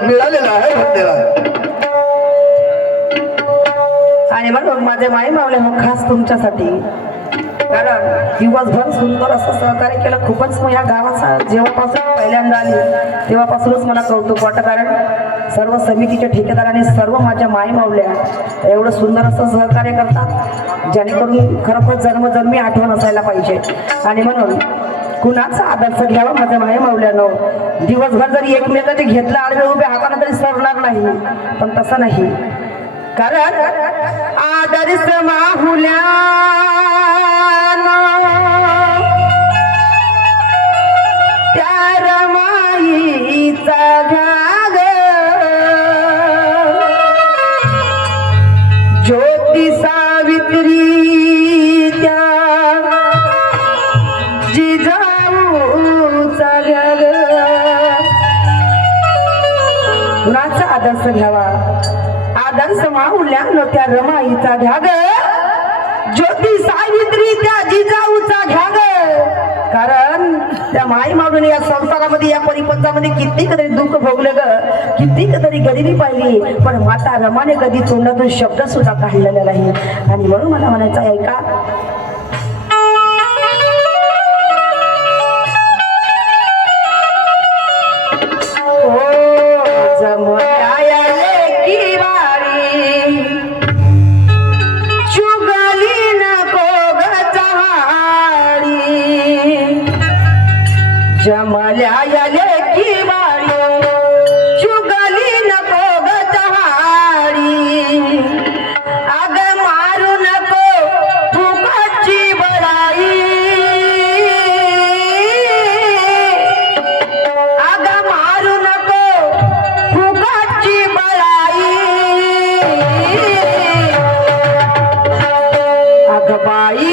मिळालेला आहे भक्तीला. आणि म्हणून माझे माई मावले हो खास तुमच्यासाठी, कारण दिवसभर सुंदर असं सहकार्य केलं. खूपच या गावाचा जेव्हापासून पहिल्यांदा आली तेव्हापासूनच मला कौतुक वाटतं, कारण सर्व समितीच्या ठेकेदारांनी सर्व माझ्या माई मावल्या एवढं सुंदर असं सहकार्य करतात, जेणेकरून खरोखर जन्मजन्मी आठवण असायला पाहिजे. आणि म्हणून कुणाचा आदर्श घ्यावा माझ्या माई मावल्यानं. दिवसभर जरी एकमेकाचे घेतलं आडवे उभे हाताने तरी सरणार नाही, पण तसं नाही, कारण आदर्श माहुल्या त्या रमाईचा घ्या ग, ज्योती सावित्री त्या जिजाऊचा घ्या ग. कुणाचा आदर्श घ्यावा? आदर्श माहुल्यानं त्या रमाईचा घ्या ग, ज्योती सावित्री त्या जिजाऊचा घ्या ग. कारण त्या माई माऊलीने या संसारामध्ये या परिपंचामध्ये कित्येक तरी दुःख भोगलं ग, कित्येक तरी गरिबी पाहिली, पण माता रमाने कधी तोंडातून शब्द सुद्धा काढलेला नाही. आणि म्हणून मला म्हणायचं आहे का, जमल्या या लेकी बाळी चुगली नको ग चहाडी, अग मारू नको फुकटची बळाई, अग मारू नको फुकटची बळाई, अग बाई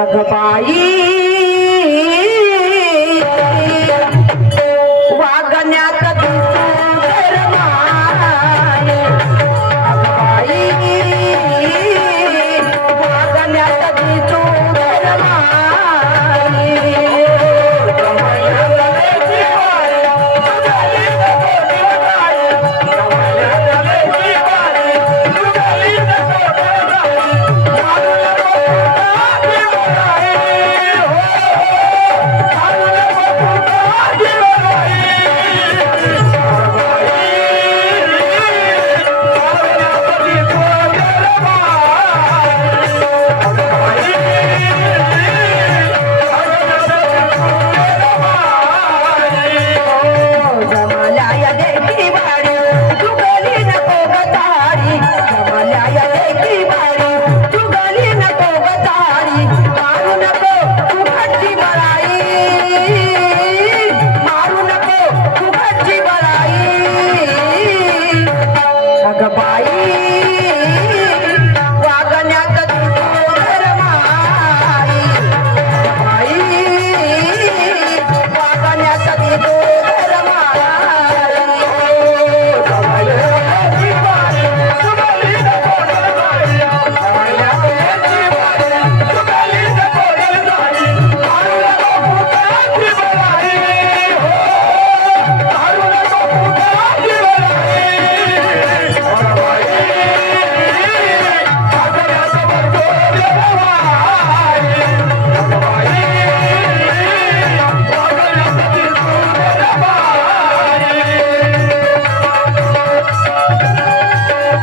अग बाई